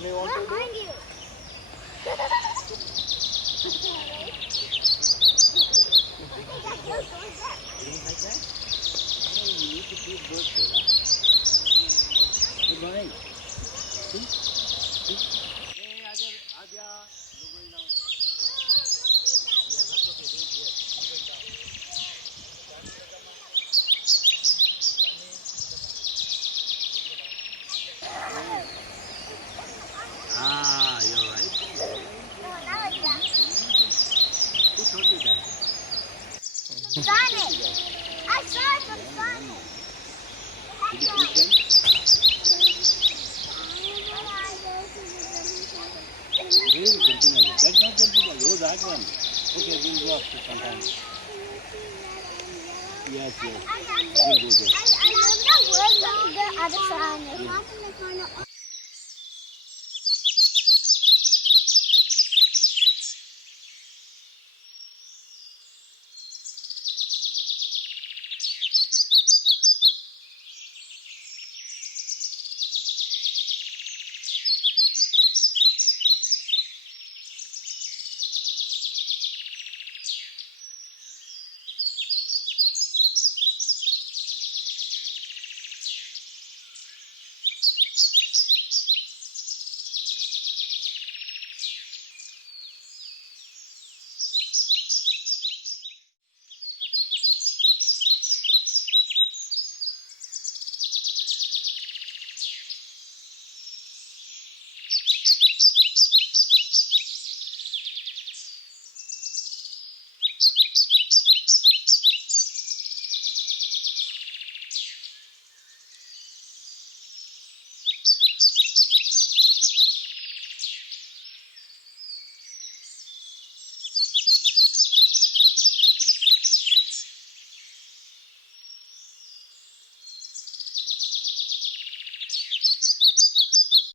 You want to Behind you. like that? No, you need to keep both there. Good morning. See? See? Hey, Aja. No going down. Yeah, that's okay. Do it here. No going down. Ah, you're right. No, not like that. Who taught you that? Sonic. I saw it from Sonic. Did you teach them? Where is jumping again? That's not jumping again. Oh, that one. Okay, we'll go after some time. Yes, yes. We'll go there. I love the words of the other Sonic.